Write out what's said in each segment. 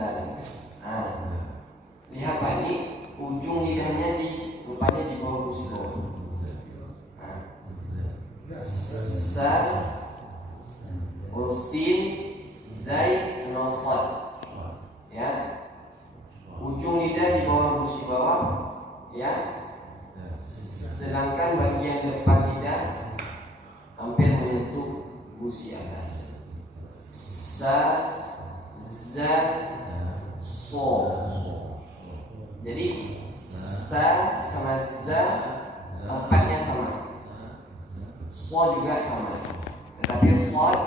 zal. Lihat Pak, ini ujung lidahnya rupanya di bawah gusi bawah. Zal, sin, zai, sad. Ya. Ujung lidah di bawah gusi bawah, ya. Sedangkan bagian depan lidah hampir menyentuh gusi atas. Sa, za, so. Jadi sa sama za tempatnya sama, so juga sama. Tetapi sad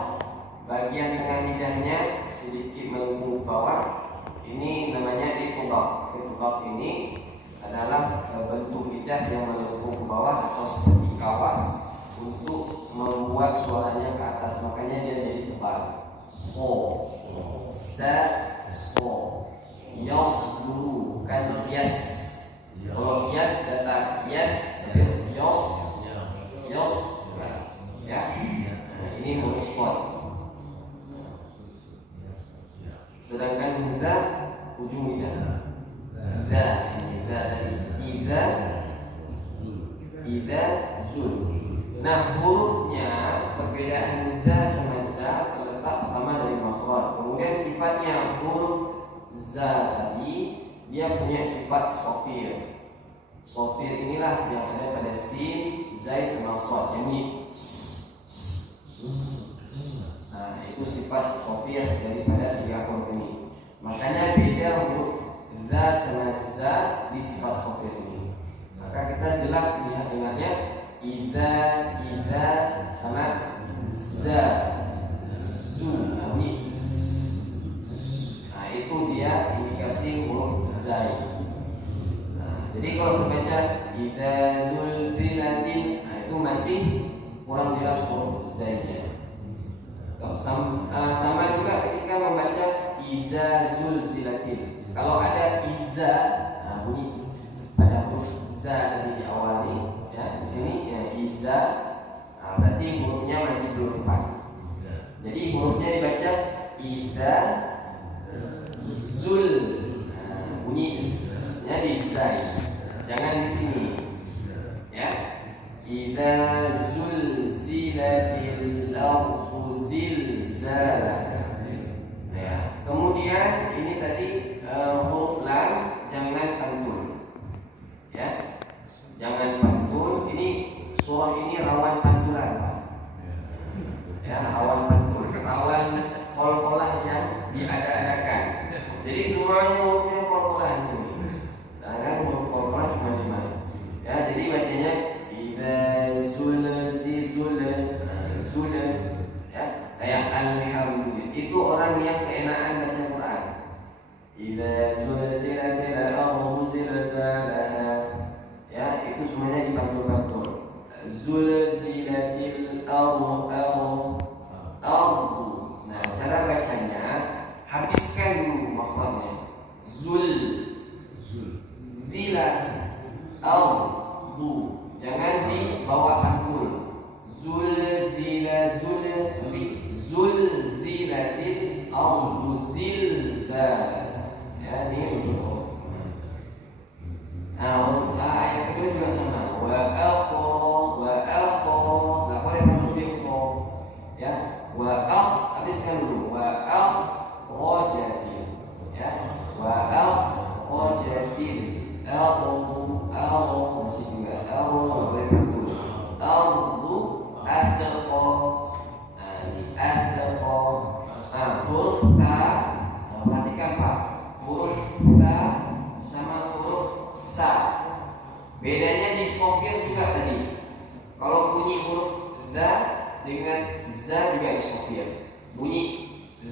bagian tengah lidahnya sedikit melengkung ke bawah. Ini namanya itubaq. Itubaq ini adalah bentuk lidah yang melengkung ke bawah atau seperti kawat untuk membuat suaranya ke atas. Makanya dia jadi tebal. So, sa, so. Yos dulu kan yes. Kalau yes kata yes, yos, yos, ya. Ini huruf shad. Sedangkan hudza ujung lidah. Za, ini za tadi. Idza, zul. Nah, hurufnya perbedaan hudza sama za terletak pertama dari makhraj. Kemudian sifatnya huruf za tadi dia punya sifat sofir. Sofir inilah yang ada pada sin, zai sama sad. Ini nah, itu sifat sofir daripada tiga huruf ini. Makanya beda huruf za sama za di sifat sofir ini. Maka kita jelas lihat dengannya idza sama za, zu. Nah, ini itu dia indikasi huruf zai. Jadi kalau terbaca idza zulzilatin, itu masih kurang jelas huruf zai-nya. Sama juga ketika membaca iza zulzilatin. Kalau ada iza, bunyi pada huruf za tadi di awal ini, ya di sini ya iza, berarti hurufnya masih belum tepat. Jadi hurufnya dibaca idza zul, bunyi z-nya di zai, jangan di sini, ya. Idza zulzilatil ardu zilzalaha. Ya. Kemudian ini tadi huruf lam jangan pantun, ya. Jangan pantun. Ini surah ini rawan pantulan, Pak. Ya, rawan pantun, rawan kol-kolah yang diada-adakan. Jadi semuanya hurufnya kol-kolah di sini. Nah, kan huruf kol-kolah cuma 5. Ya, jadi bacanya idza zulzil, ya, kayak alhamdulillah. Itu orang yang keenaan baca Quran. Idza zulzilatil ardu zilzalaha. Ya, itu semuanya dipantul-pantul. Zulzilatil ardu. Nah, cara bacanya habiskan dulu makhrajnya. Zul, zila, ardu. Jangan dibawa pantul. Zul, zila, zul, zilatil ardu zilzal. Ya, ini untuk. Nah, untuk ayat kedua juga sama. Wa akho, nggak boleh pantul di kho. Ya, wa habiskan dulu. Wa akhrajatil, ya. Wa akhrajatil ardu masih juga ardu boleh pantul. Ardu athqa, athqa. Huruf ta, perhatikan Pak. Huruf ta sama huruf sa. Bedanya di sofir juga tadi. Kalau bunyi huruf za dengan za juga di sofir. Bunyi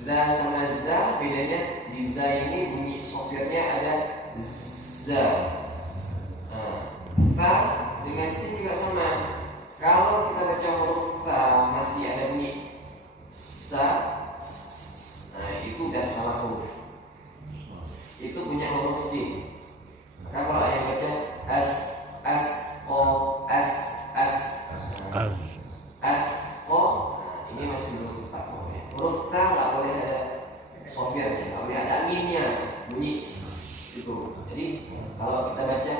za sama za, bedanya di za ini bunyi sofirnya ada za. Ta dengan sin juga sama. Kalau kita baca huruf ta masih ada bunyi sa, nah itu udah salah huruf. Itu punya huruf sin. Maka kalau yang baca ini masih belum tepat hurufnya. Huruf ta nggak boleh ada sofirnya, nggak boleh ada tanwinnya bunyi itu. Jadi kalau kita baca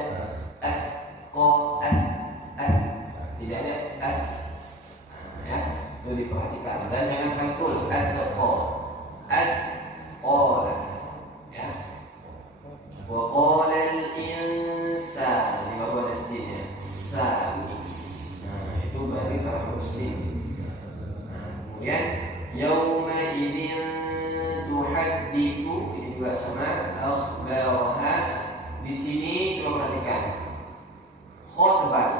tidak ada ya, itu diperhatikan dan jangan kantul ya. Wa qala al-insan, ini baru ada sin ya. Nah, itu berarti huruf sin. Kemudian yauma idzin tuhadditsu, ini juga sama akhbaraha. Di sini coba perhatikan. Kha tebal,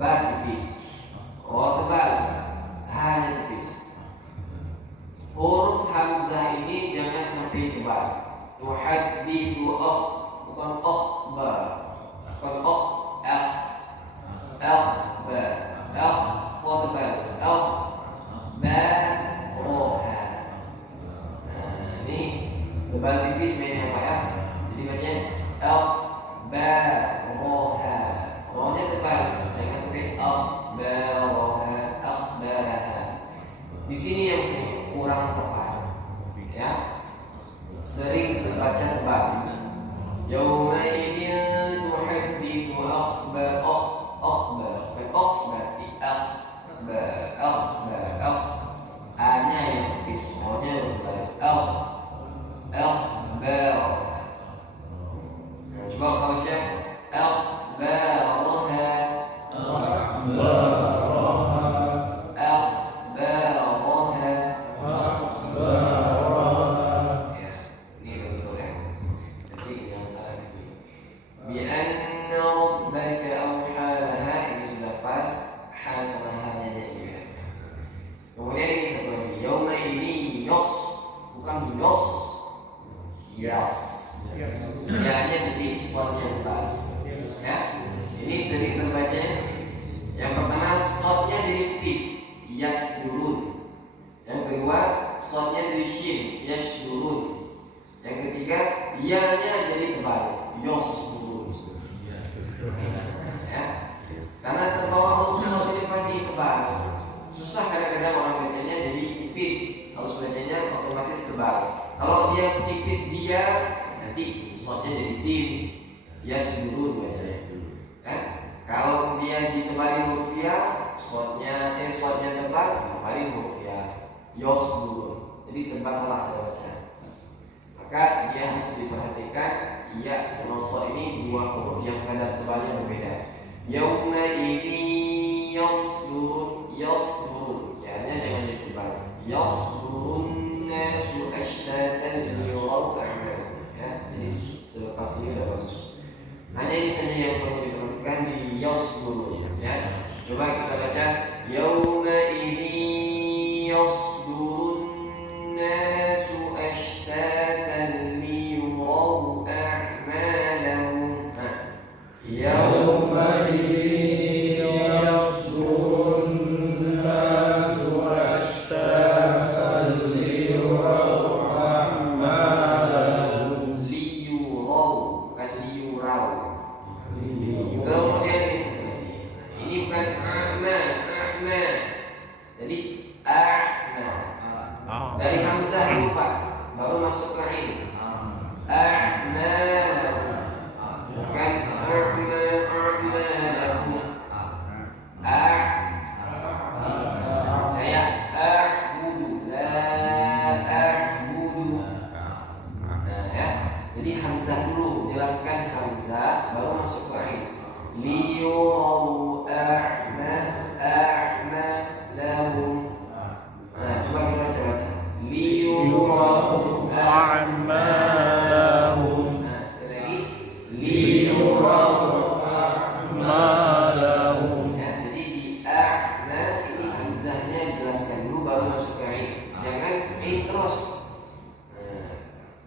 ba tipis. Ra tebal, ha-nya tipis. Huruf hamzah ini jangan sampai tebal. Tuhadditsu bukan ba. Bukan ba. Kha tebal, ba roha. Nah, ini tebal tipis mainnya Pak ya. Jadi bacanya ba roha. Rohnya tebal, jangan sampai ba roha, akhbaraha. Di sini yang kurang tepat ya. Sering terbaca tebal. Yauma idzin tuhadditsu akhbar. A-nya yang tipis, O-nya yang terbalik. Akhbar. Coba kita baca akhbaraha. Ya, ini betul ya. Jadi yang salah ini. Bi anna rabbaka awha laha, ini sudah pas. Ha sama ha-nya juga. Kemudian ini satu lagi. Yauma ini yos, bukan yos. Yas. Ya-nya tipis, shotnya tebal. Ya, ini sering terbaca. Yang pertama shotnya jadi tipis, yas dulun. Yang kedua shotnya jadi shin, yas dulun. Yang ketiga ya-nya jadi tebal, yos dulun. Ya, karena terbawa huruf shot ini pasti tebal. Susah kadang-kadang orang bacanya jadi tipis, harus bacanya otomatis tebal. Kalau dia tipis dia nanti shotnya jadi sin, yas dulun bacanya. Kalau dia ditebali huruf ya, shotnya tebal, ditebali huruf ya, yos dulu. Jadi serba salah saya baca. Maka dia harus diperhatikan, ya sama shot ini dua huruf yang kadar tebalnya berbeda. Yauma idzin yasdurun, ya-nya jangan ditebal. Yasdurun nasu ashtatan liyuraw a'malahum. Ya, jadi selepas ini udah bagus. Hanya ini saja yang perlu diperhatikan di yos dulu ya. Coba kita baca yauma idzin yasdurun nasu ashtatan liyuraw a'malahum. Yauma idzin yasdurun nasu ashtatan liyuraw a'malahum. Liyuraw, bukan liyuraw. Kemudian ini satu lagi. Ini bukan a'ma. Jadi a'ma. Dari hamzah itu Pak, baru masuk ke ain. A'ma. Bukan a'ma lahu. Saya a'budu, la a'budu. Nah ya. Jadi hamzah dulu, jelaskan hamzah, baru masuk ke ain. Liyuraw a'malahum. Nah, coba kita baca. Liyuraw a'malahum. Nah, sekali lagi. Liyuraw a'malahum. Ya, jadi di a'ma ini hamzahnya dijelaskan dulu, baru masuk ke ain. Jangan ain terus.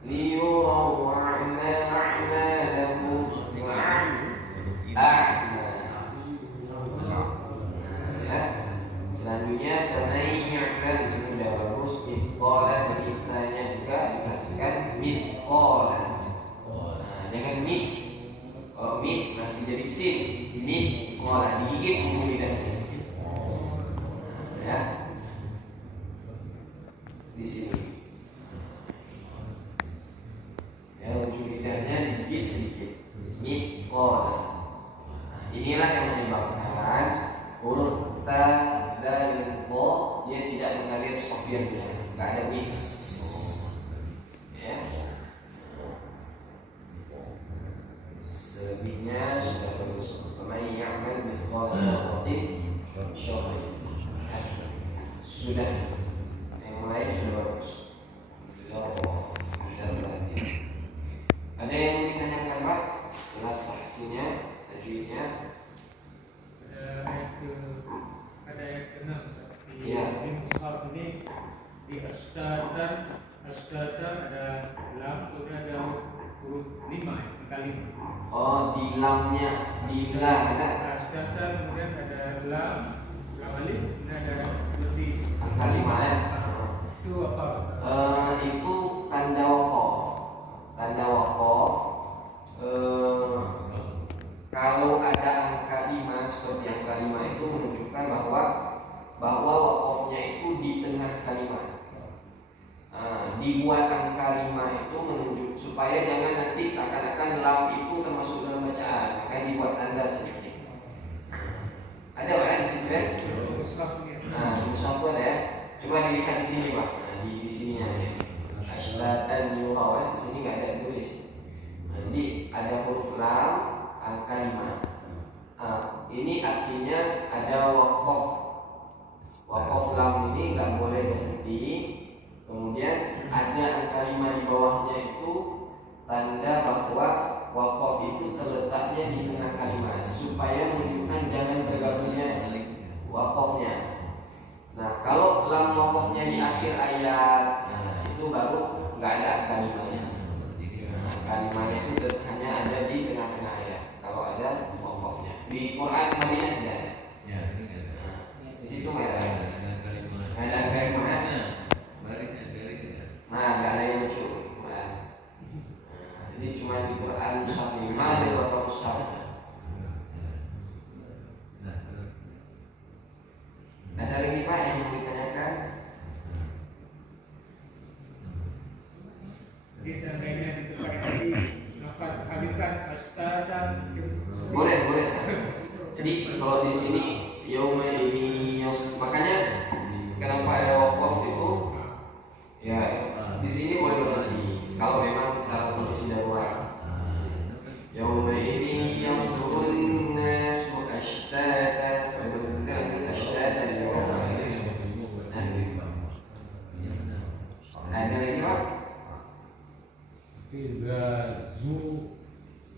Liyuraw a'malahum. Selanjutnya faman ya'mal, di sini sudah bagus. Mithqala, dari tanya juga diperhatikan mithqala. Jangan mis. Kalau mis masih jadi sin. Mithqala digigit huruf lidahnya sedikit. Ya. Di sini. inilah yang menyebabkan huruf ta dan bo dia tidak mengalir sofiannya, nggak ada mix. Ya. Selebihnya sudah bagus. Pemain yang main di sekolah sudah, yang lain sudah bagus. Ada yang mau ditanyakan Pak? Setelah tahsinnya, tajwidnya. Ada yang kenal di mushaf ini di ashtatan ada lam, kemudian ada huruf 5 angka 5. Oh, di lamnya, di lam ada Ashtatan, kemudian ada lam alif, kemudian ada seperti angka 5 ya. Itu apa? Itu tanda wakof. Tanda wakof. Kalau ada angka 5 seperti angka 5 itu menunjukkan bahwa wakofnya itu di tengah kalimat. Dibuat angka 5 itu menunjuk supaya jangan nanti seakan-akan lam itu termasuk dalam bacaan, makanya dibuat tanda sedikit. Ada Pak di sini kan? Di mushaf ada ya. Coba dilihat di sini Pak. Di sininya ya. Ashlatan yura, di sini nggak ada tulis. Jadi ada huruf lam angka 5. Ini artinya ada wakof. Wakof lam ini nggak boleh berhenti. Kemudian ada angka 5 di bawahnya itu tanda bahwa wakof itu terletaknya di tengah kalimat supaya menunjukkan jangan bergabungnya wakofnya. Nah, kalau lam wakofnya di akhir ayat, itu baru nggak ada angka 5-nya. Angka 5-nya itu hanya ada di tengah-tengah ayat. Kalau ada wakofnya di Quran Madinah tidak ada. Di situ nggak ada. Nggak ada angka 5-nya. Nah, nggak ada yang lucu. Jadi cuma di Quran mushaf 5 ada beberapa mushaf. Ada lagi Pak yang mau ditanyakan? Jadi seandainya ditemukan di nafas habisan astatan. Boleh. Jadi kalau di sini yauma ini makanya kenapa ada wakaf itu ya di sini boleh berhenti kalau memang dalam kondisi darurat. Yauma ini yasdurun nas ashtata ashtata ada lagi Pak? Tiga zu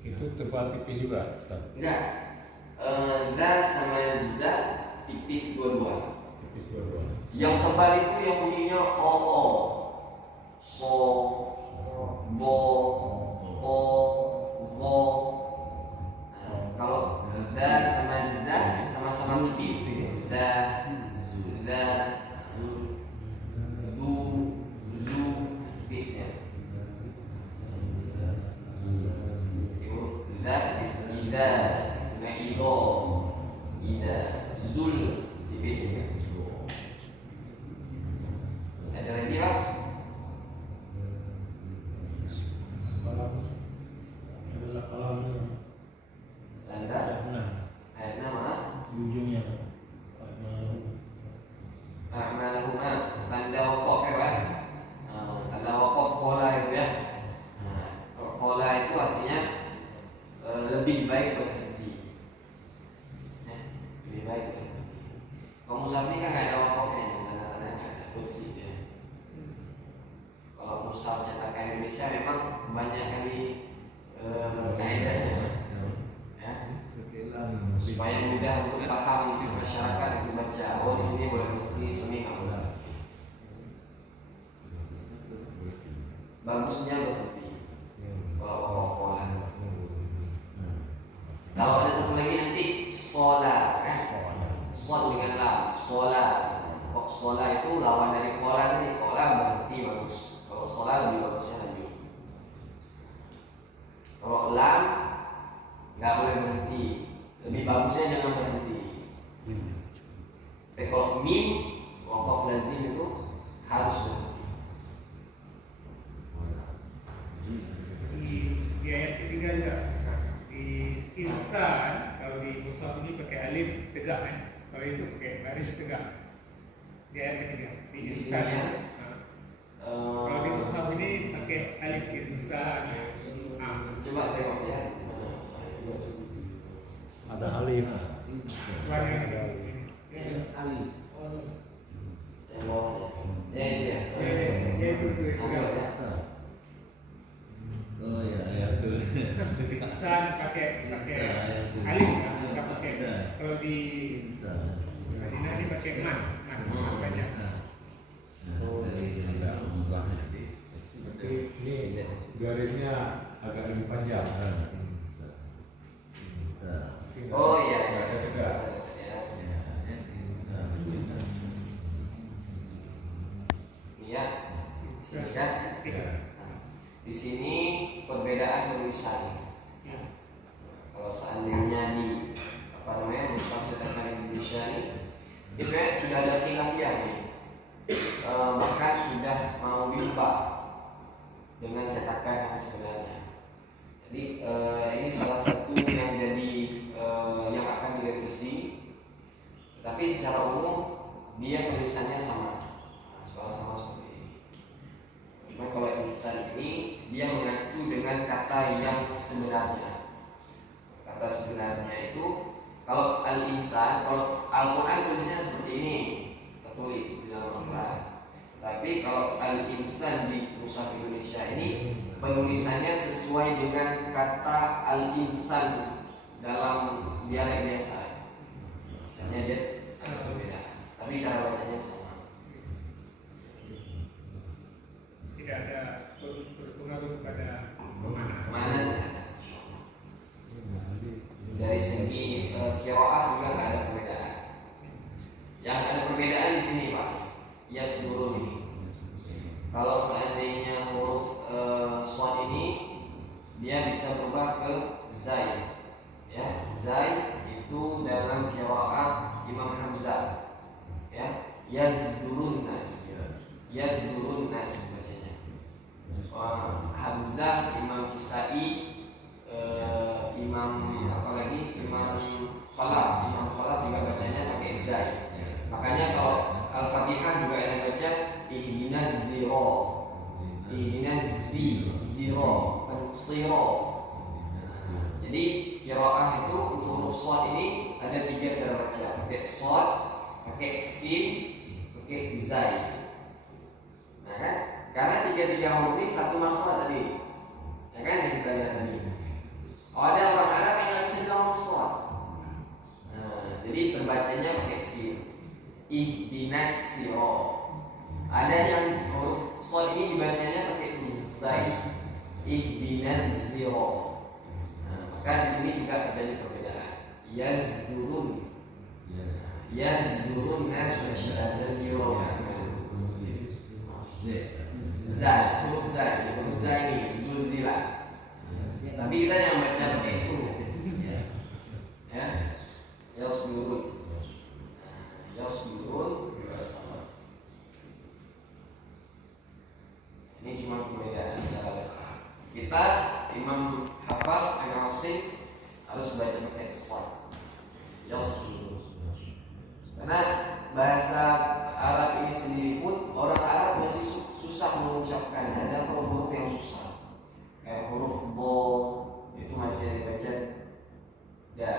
itu tebal tipis juga, Ustaz? Enggak. Da sama za tipis dua-dua. Tipis dua-dua. Yang tebal itu yang bunyinya o, so, bo, o, vo. Kalau da sama za sama-sama tipis, za, za, zu, tipisnya. Za tipis ida, dengan ida, zul tipis juga. Ada lagi Pak? Kalam adalah kalam Tanda ayat nama di ujungnya. A'malahuma tanda wakaf ya Pak? Tanda wakaf kola itu ya. Kola itu artinya lebih baik berhenti. Lebih baik berhenti. Kalau mushaf ini kan nggak ada wakafnya, tanda-tandanya ada bersih ya. Kalau mushaf cetakan Indonesia memang banyak kali kaedahnya ya, supaya mudah untuk paham masyarakat untuk baca. Oh di sini boleh berhenti, sini nggak boleh. Bagusnya berhenti kalau wakaf pola. Kalau ada satu lagi nanti sholat kan? Shol dengan lam, sholat. Kok sholat itu lawan dari pola tadi, pola berhenti bagus. Kalau sholat lebih bagusnya lanjut. Kalau lam nggak boleh berhenti, lebih bagusnya jangan berhenti. Tapi kalau mim wakaf lazim itu harus berhenti. Di ayat ketiga juga di insan, kalau di mushaf tegak kan. Kalau itu pakai baris tegak. Dia tegak. Di Di insan. sini ya. Kalau di mushaf ini pakai alif insan. Coba tengok ya. Ada alif. Warna Ada Alif. Tengok. Dia. Dia itu Tengok ya. Oh ya betul. insan pakai alif kan, nggak pakai. Kalau di Madinah ini pakai man banyak. Berarti ini garisnya agak lebih panjang. Oh iya. Ada tegak. Iya. Sini kan. Di sini perbedaan penulisan. Kalau seandainya di mushaf cetakan Indonesia ini sudah ada khilafiyah nih. Bahkan sudah mau diubah dengan cetakan yang sebenarnya. Jadi ini salah satu yang jadi yang akan direvisi. Tapi secara umum dia tulisannya sama seperti ini. Cuma kalau insan ini dia mengacu dengan kata yang sebenarnya. Kata sebenarnya itu kalau al-insan, kalau Al-Quran tulisnya seperti ini, tertulis di dalam Al-Quran. Tapi kalau al-insan di mushaf Indonesia ini penulisannya sesuai dengan kata al-insan dalam dialek biasa. Misalnya dia agak berbeda, tapi cara bacanya sama. Tidak ada berpengaruh pada pemanahan. Mana dari segi qiraah juga nggak ada perbedaan. Yang ada perbedaan di sini Pak, yasdurun ini. Kalau seandainya huruf shad ini dia bisa berubah ke zai, ya zai itu dalam qiraah Imam Hamzah, ya yazdurun nas, yazdurun nas bacanya. Hamzah, Imam Kisai, Imam apalagi Imam Khalaf juga bacanya pakai zai. Makanya kalau Al-Fatihah juga ada baca ihdinas ziro, ihdinas ziro, siro. Jadi qiraah itu untuk huruf shad ini ada 3 cara baca, pakai shad, pakai sin, pakai zai. Nah kan, karena 3 huruf ini satu makhraj tadi, ya kan yang kita lihat tadi. Ada orang Arab yang nggak bisa bilang huruf shad. Nah, jadi terbacanya pakai sin. Ihdinas siro. Ada yang huruf shad ini dibacanya pakai zai. Ihdinas siro. Nah, maka di sini juga terjadi perbedaan. Yazdurun. Yazdurun nas wa syadadiro. Zai, huruf zai, huruf zai ini zulzila. Tapi kita yang baca pakai huruf. Ya. Yasdurun. Yasdurun sama. Ini cuma perbedaan cara baca. Kita Imam Hafaz dan Asim harus baca pakai shad. Yasdurun. Karena bahasa Arab ini sendiri pun orang Arab masih susah mengucapkannya. Ada huruf-huruf yang susah. Kayak huruf bo itu masih dibaca da.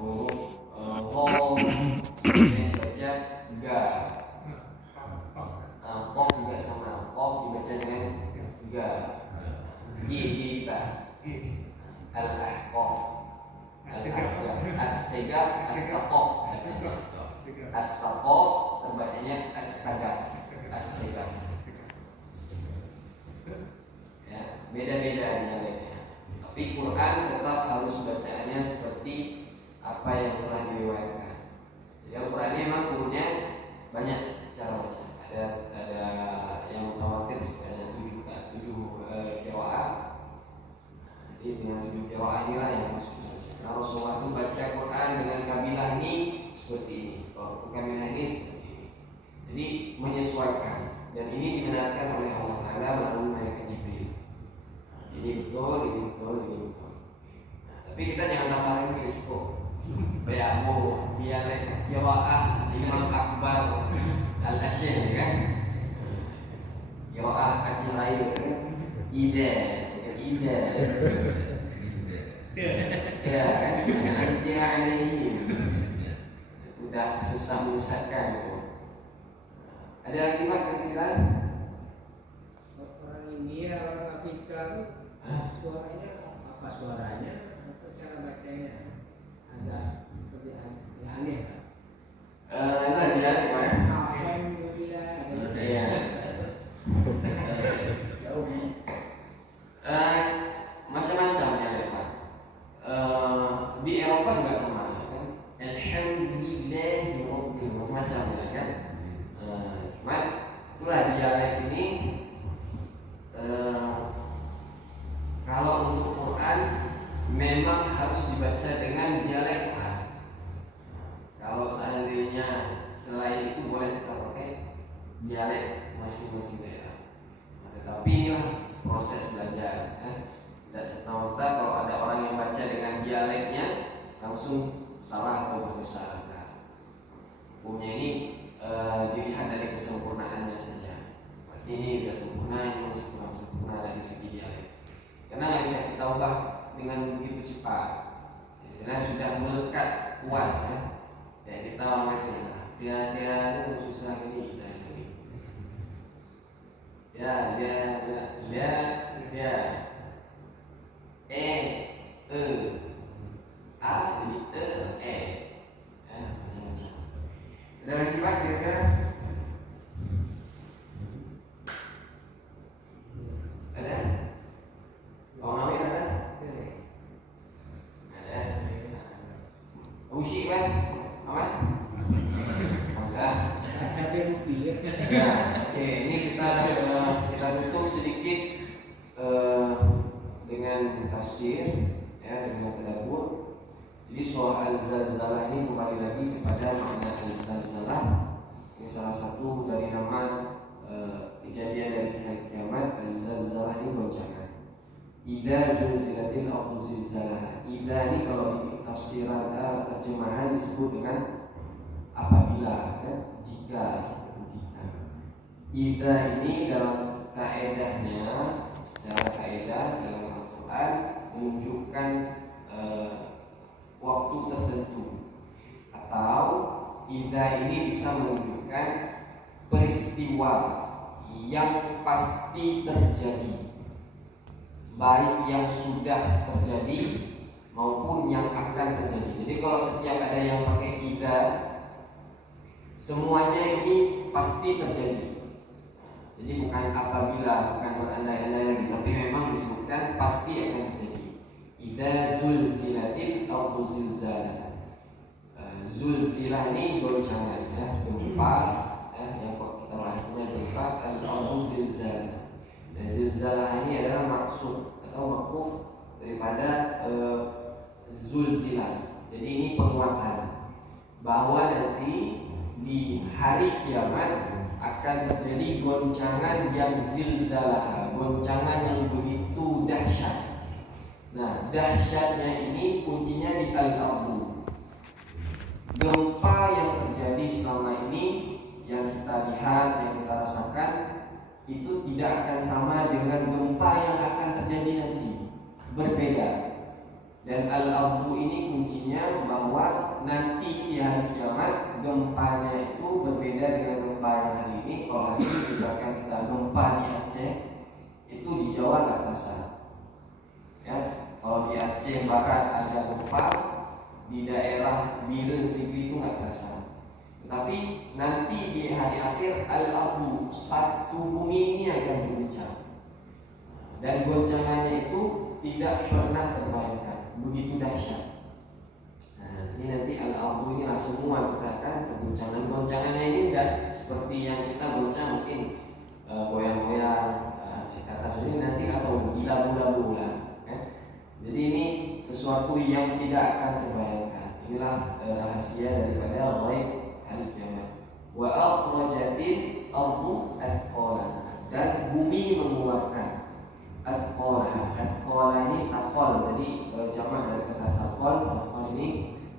Huruf ho yang dibaca ga. Kof juga sama. Kof dibaca dengan ga. Kita al-ahqaf, as-sigaf, as-saqaf. As-saqaf terbacanya as-sagaf, as-sigaf. Ya, beda-beda dialeknya. Tapi Quran tetap harus bacaannya seperti apa yang telah diriwayatkan. Jadi Al-Quran ini memang turunnya banyak cara baca. Ada yang mutawatir sebanyak 7 qiraat. Jadi dengan 7 qiraat inilah yang maksudnya. Nah, Rasulullah itu baca Quran dengan kabilah ini seperti ini. Kalau kabilah ini seperti ini. Jadi menyesuaikan. Dan ini dibenarkan oleh Allah Taala melalui malaikat Jibril. Ini betul, ini betul, ini betul. Nah, tapi kita jangan tambahin tidak cukup. Banyak haji raya kan. Ida, ida. Ya kan, anja alaihim. Udah susah menyesatkan itu. Ada lagi Pak kira-kira? Orang India, orang Afrika suaranya apa suaranya atau cara bacanya agak seperti aneh kan? Itu ada dialek Pak ya? Alhamdulillah ada. Iya. Macam-macam dialek Pak. Di Eropa juga sama kan? Alhamdulillah macam-macam ya kan? Cuman itulah dialek ini kalau untuk Quran memang harus dibaca dengan dialek Quran. Kalau seandainya selain itu boleh kita pakai dialek masing-masing daerah. Tetapi inilah proses belajar. Tidak serta-merta kalau ada orang yang baca dengan dialeknya langsung salah atau bersalah. Hukumnya ini dilihat dari kesempurnaannya saja. Berarti ini sudah sempurna, ini masih kurang sempurna dari segi dialek. Karena nggak bisa kita ubah dengan begitu cepat. Istilahnya sudah melekat kuat ya. Ya kita orang Aceh lah. Dia itu susah ini kita ini. Ya dia. A jadi ya macam-macam. Ada lagi Pak kira-kira? Ada? Oh Amin ada? Ada. Usi kan? Aman? Enggak. Tapi rupi ya. Ya, oke. Ini kita tutup sedikit dengan tafsir ya, dengan tadabbur. Jadi surah Al-Zalzalah ini kembali lagi kepada makna Al-Zalzalah. Ini salah satu dari nama kejadian dari hari kiamat. Al-Zalzalah ini goncangan. Idza zulzilatil ardu zilzalaha. Idza ini kalau di tafsiran terjemahan disebut dengan apabila kan, jika. Idza ini dalam kaedahnya, secara kaedah dalam Al-Quran menunjukkan waktu tertentu, atau idza ini bisa menunjukkan peristiwa yang pasti terjadi, baik yang sudah terjadi maupun yang akan terjadi. Jadi kalau setiap ada yang pakai idza, semuanya ini pasti terjadi. Jadi bukan apabila, bukan berandai-andai lagi, tapi memang disebutkan pasti akan terjadi. Idza zulzilatil ardu zilzalaha. Zulzilah ini goncangan ya, gempa ya, yang kita bahasnya gempa. Al-ardu zilzalaha. Dan zilzalah ini adalah maksud atau maquf daripada zulzilah. Jadi ini penguatan bahwa nanti di hari kiamat akan terjadi goncangan yang zilzalah, goncangan yang begitu dahsyat. Nah, dahsyatnya ini kuncinya di al-ardu. Gempa yang terjadi selama ini, yang kita lihat, yang kita rasakan, itu tidak akan sama dengan gempa yang akan terjadi nanti. Berbeda. Dan al-ardu ini kuncinya bahwa nanti di hari kiamat gempanya itu berbeda dengan gempa yang hari ini. Kalau hari ini misalkan kita gempa di Aceh, itu di Jawa nggak terasa. Ya, kalau di Aceh Barat ada gempa, di daerah Biren Sigli itu nggak terasa. Tetapi nanti di hari akhir al-ardu, satu bumi ini akan berguncang. Dan goncangannya itu tidak pernah terbayangkan, begitu dahsyat. Nah, ini nanti al-ardu inilah semua kita akan terguncang-goncangannya ini dan seperti yang kita goncang mungkin goyang-goyang kata ini nanti atau gila-gula lah. Jadi ini sesuatu yang tidak akan terbayangkan. Inilah rahasia daripada ghaib hari kiamat. Wa akhrajatil ardu athqalaha. Dan bumi mengeluarkan athqalaha. Athqala ini thaqal. Jadi jamak dari kata thaqal. Thaqal ini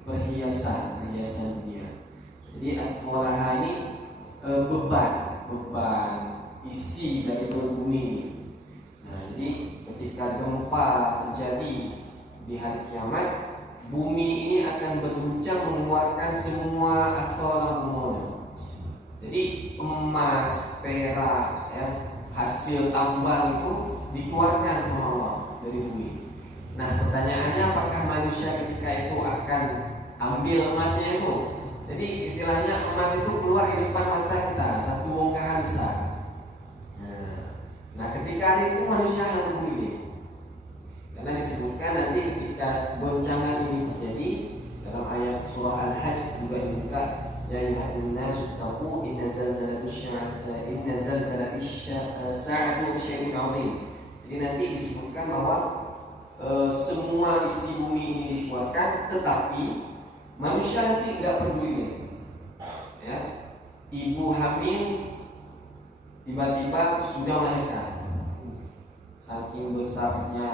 perhiasan dia. Jadi athqalaha ini beban isi dari perut bumi ini. Nah, jadi ketika gempa terjadi di hari kiamat, bumi ini akan berguncang mengeluarkan semua asalamul. Jadi emas, perak, ya, hasil tambang itu dikeluarkan sama Allah dari bumi. Nah, pertanyaannya apakah manusia ketika itu akan ambil emasnya itu? Jadi istilahnya emas itu keluar di depan mata kita, satu bongkahan besar. Nah, ketika hari itu manusia yang berbudi, karena disebutkan nanti ketika goncangan ini terjadi dalam ayat surah Al-Hajj juga dibuka, ya ayyuhan nasu taqu inna zalzalatis sa'ati syai'un 'azim. Jadi nanti disebutkan bahwa semua isi bumi ini dikeluarkan, tetapi manusia nanti tidak peduli lagi. Ya, ibu hamil tiba-tiba sudah melahirkan. Saking besarnya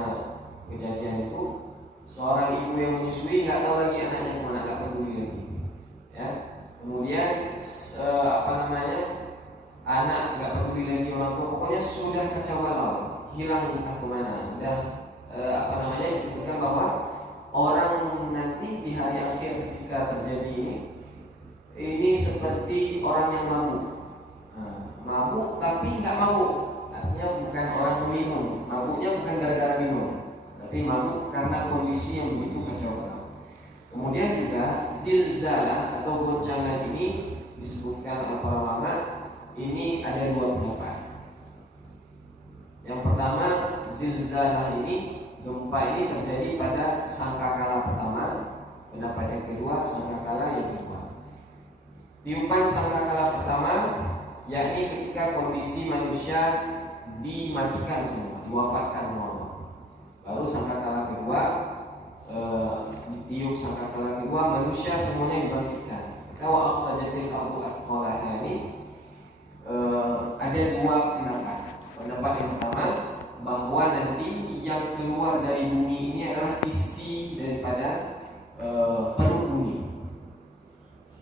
kejadian itu, seorang ibu yang menyusui nggak tahu lagi anaknya kemana, nggak peduli lagi. Ya, kemudian anak nggak peduli lagi orang tua, pokoknya sudah kacau balau, hilang entah kemana. Disebutkan bahwa orang nanti di hari akhir ketika terjadi ini seperti orang yang mabuk. Mabuk tapi nggak mabuk, artinya bukan orang peminum. Mabuknya bukan gara-gara minum, tapi mabuk karena kondisi yang begitu kacau. Kemudian juga zilzalah atau goncangan ini disebutkan oleh para ulama, ini ada dua pendapat. Yang pertama, zilzalah ini, gempa ini terjadi pada sangkakala pertama. Pendapat yang kedua, sangkakala yang kedua. Tiupan sangkakala pertama yakni ketika kondisi manusia dimatikan semua, diwafatkan semua. Baru sangkakala kedua, ditiup sangkakala kedua, manusia semuanya dibangkitkan. Kalau akhrajatil ardu athqalaha ini ada dua pendapat. Pendapat yang pertama, bahwa nanti yang keluar dari bumi ini adalah isi daripada perut bumi.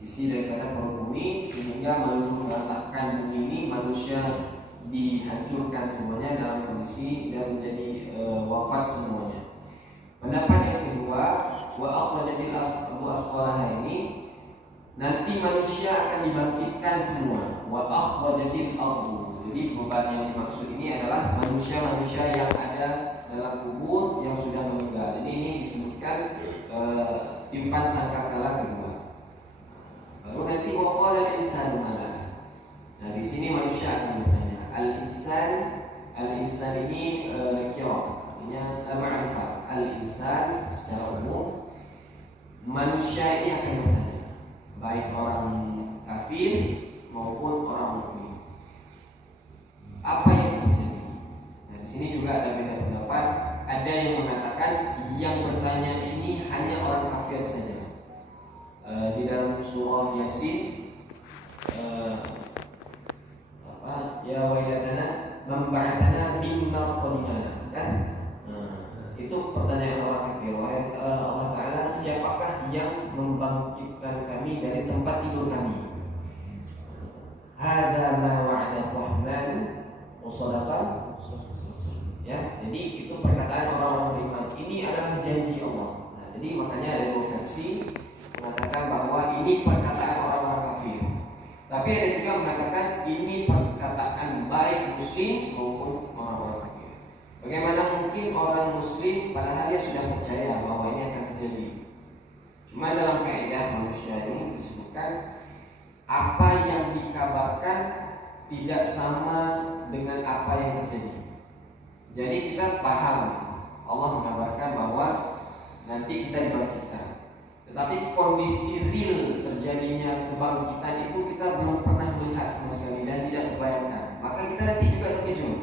Isi daripada perut bumi, sehingga meratakan bumi ini, manusia dihancurkan semuanya dalam kondisi dan menjadi wafat semuanya. Pendapat yang kedua, wa akhrajatil ardu athqalaha ini, nanti manusia akan dibangkitkan semua. Wa akhrajatil ardu, jadi beban yang dimaksud ini adalah manusia-manusia yang ada dalam kubur yang sudah meninggal. Jadi ini disebutkan tiupan sangkakala kedua. Baru nanti waqala al-insanu ma. Nah, di sini manusia akan bertanya. Al-insan ini nakirah, artinya ma'rifah. Al-insan secara umum, manusia ini akan bertanya, baik orang kafir maupun orang mukmin. Apa yang terjadi? Nah, di sini juga ada beda pendapat. Ada yang mengatakan yang bertanya ini hanya orang kafir saja. Di dalam surah Yasin, ya wailatana man ba'athana min marqadina, kan? Itu pertanyaan orang kafir. Wahai Allah Ta'ala, siapakah yang membangkitkan kami dari tempat tidur kami? Hada ma wa'ada Rahman wa sadaqa. Ya, jadi itu perkataan orang-orang beriman. Ini adalah janji Allah. Nah, jadi makanya ada dua versi mengatakan bahwa ini perkataan orang-orang kafir. Tapi ada juga mengatakan ini perkataan baik muslim maupun orang-orang kafir. Bagaimana mungkin orang muslim padahal dia sudah percaya bahwa ini akan terjadi? Cuma dalam kaidah manusia ini disebutkan apa yang dikabarkan tidak sama dengan apa yang terjadi. Jadi kita paham Allah mengabarkan bahwa nanti kita dibangkitkan, tetapi kondisi real terjadinya kebangkitan itu kita belum pernah melihat sama sekali dan tidak terbayangkan. Maka kita nanti juga terkejut.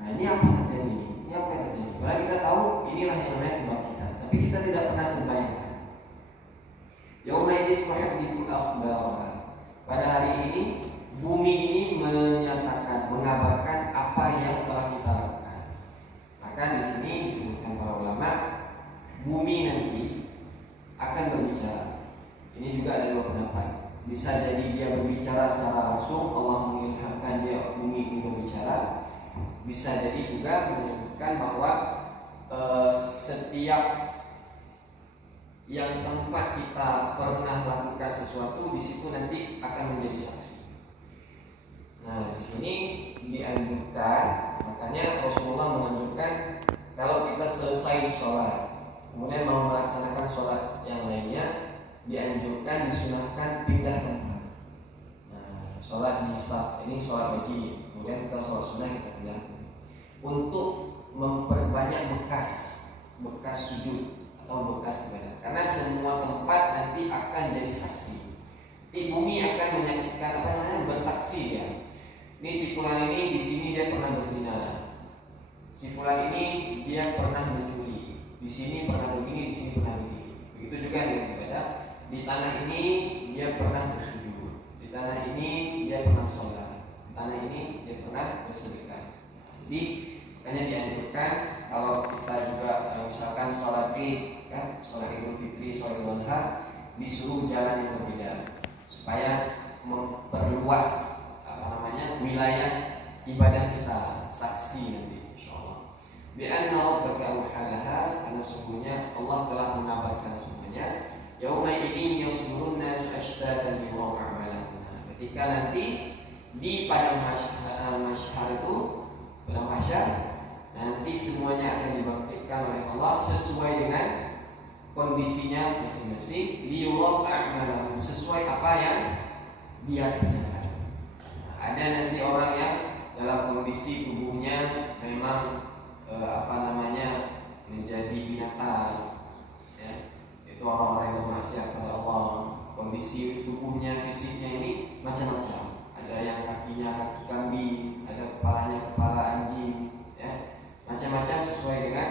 Nah, ini apa terjadi? Ini apa yang terjadi? Padahal kita tahu inilah yang namanya kebangkitan, tapi kita tidak pernah terbayangkan. Yaumaidin tuhadditsu akhbaraha. Pada hari ini bumi ini menyatakan, mengabarkan apa yang telah kita lakukan. Maka di sini disebutkan para ulama, bumi nanti akan berbicara. Ini juga ada dua pendapat. Bisa jadi dia berbicara secara langsung, Allah mengilhamkan menyebabkan dia bumi berbicara, bisa jadi juga menyebutkan bahwa setiap yang tempat kita pernah lakukan sesuatu di situ nanti akan menjadi saksi. Nah, di sini dianjurkan, makanya Rasulullah menganjurkan kalau kita selesai sholat, kemudian mau melaksanakan sholat yang lainnya, dianjurkan disunahkan pindah tempat. Nah, sholat di saf ini sholat wajib, kemudian kita sholat sunnah kita pindah untuk memperbanyak bekas sujud atau bekas ibadah. Karena semua tempat nanti akan jadi saksi. Di bumi akan menyaksikan bersaksi ya. Ini si fulan ini di sini dia pernah berzina. Si fulan ini dia pernah mencuri. Di sini pernah begini, di sini pernah begini. Begitu juga dengan ibadah. Di tanah ini dia pernah bersujud. Di tanah ini dia pernah sholat. Di tanah ini dia pernah bersedekah. Jadi hanya dianjurkan kalau kita juga misalkan sholat Id, kan, sholat Idul Fitri, sholat Idul Adha, disuruh jalan yang berbeda supaya memperluas wilayah ibadah kita, saksi nanti insyaallah. Bi'anna rabbaka awhalaha, karena sungguhnya Allah telah mengabarkan semuanya. Yauma idzin yasdurun nasu ashtatan liyuraw a'malahum. Ketika nanti di padang mahsyar itu, padang mahsyar, nanti semuanya akan dibangkitkan oleh Allah sesuai dengan kondisinya masing-masing. Liyuraw a'malahum, sesuai apa yang dia kerjakan. Ada nanti orang yang dalam kondisi tubuhnya memang menjadi binatang, ya. Itu orang-orang yang bermaksiat kepada Allah. Kondisi tubuhnya, fisiknya ini macam-macam. Ada yang kakinya kaki kambing, ada kepalanya kepala anjing, ya. Macam-macam sesuai dengan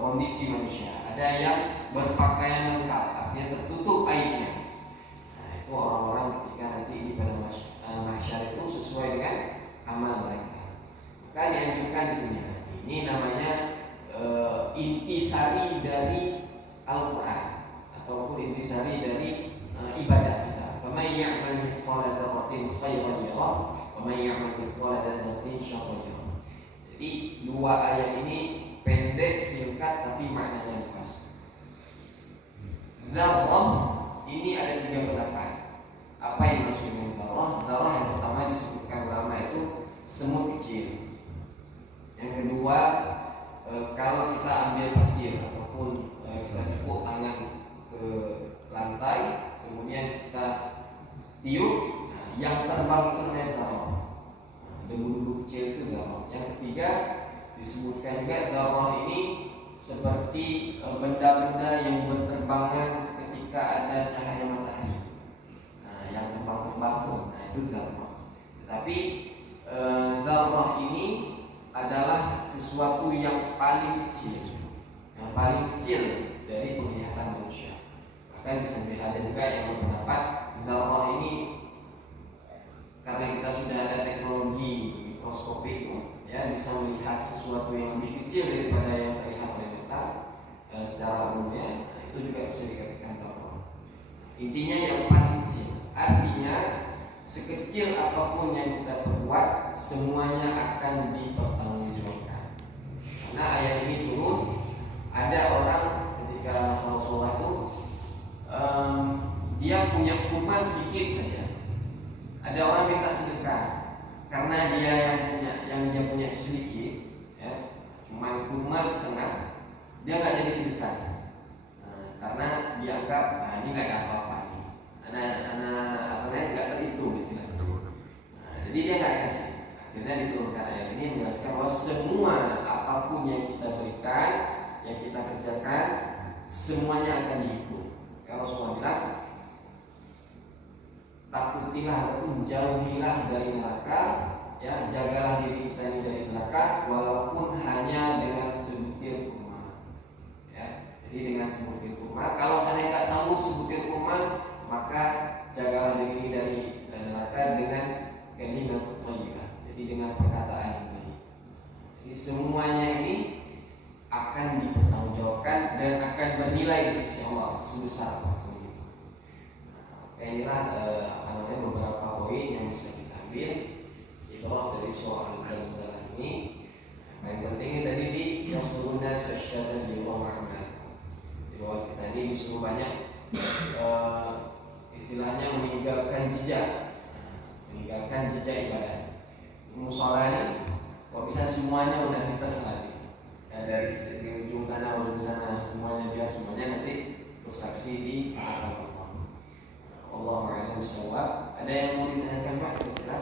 kondisi manusia. Ada yang berpakaian lengkap, artinya tertutup aibnya. Nah, itu orang-orang ketika nanti di pada mahsyar itu sesuai dengan amal mereka. Maka dianjurkan di sini. Ini namanya intisari dari Al-Quran ataupun intisari dari ibadah kita. Faman ya'mal mithqala dzarratin khairan yarah, wa man ya'mal mithqala dzarratin syarran yarah. Jadi dua ayat ini pendek, singkat, tapi maknanya luas. Dzarrah ini ada tiga pendapat. Apa yang maksud dengan dzarrah? Dzarrah yang pertama disebutkan ulama itu semut kecil. Yang kedua, kalau kita ambil pasir ataupun kita tepuk tangan ke lantai, kemudian kita tiup, yang terbang itu namanya dzarrah. Debu-debu kecil itu dzarrah. Yang ketiga disebutkan juga dzarrah ini seperti benda-benda yang berterbangan ketika ada cahaya matahari. Yang terbang-terbang pun, itu dzarrah. Tetapi dzarrah ini adalah sesuatu yang paling kecil dari penglihatan manusia. Bahkan sampai ada juga yang berpendapat dzarrah ini karena kita sudah ada teknologi mikroskopik, ya, bisa melihat sesuatu yang lebih kecil daripada yang terlihat oleh mata secara umumnya. Itu juga bisa dikatakan dzarrah. Intinya yang paling kecil. Artinya sekecil apapun yang kita perbuat, semuanya akan dipertanggungjawabkan. Karena ayat ini turun, ada orang ketika masalah sholat itu dia punya kurma sedikit saja. Ada orang minta sedekah karena dia yang dia punya itu sedikit, ya, cuma kurma setengah, dia nggak jadi sedekah karena dianggap ini nggak ada apa-apa nih. Anak nggak terhitung istilahnya. Jadi dia nggak kasih. Akhirnya diturunkan ayat ini menjelaskan bahwa semua apapun yang kita berikan, yang kita kerjakan, semuanya akan dihitung. Kalau Rasulullah bilang, takutilah ataupun jauhilah dari neraka, ya, jagalah diri kita ini dari neraka, walaupun hanya dengan sebutir kurma. Ya, jadi dengan sebutir kurma. Kalau saya nggak sanggup sebutir kurma, maka jagalah diri dari neraka dengan kalimat thayyibah. Jadi dengan perkataan yang baik. Jadi semuanya ini akan dipertanggungjawabkan dan akan bernilai di sisi Allah sebesar apapun itu. Inilah beberapa poin yang bisa kita ambil. dari soal zalzalah ini. Yang penting ini tadi di yang suruhnya syahadatan di Allah Muhammad. Jadi bahwa tadi disuruh banyak istilahnya meninggalkan jejak ibadah. Musola ini kok bisa semuanya udah kita selati. Dari ujung sana semuanya nanti bersaksi di hadapan Allah. Allah A'lam bishawab. Ada yang mau ditanyakan Pak? Kira-kira?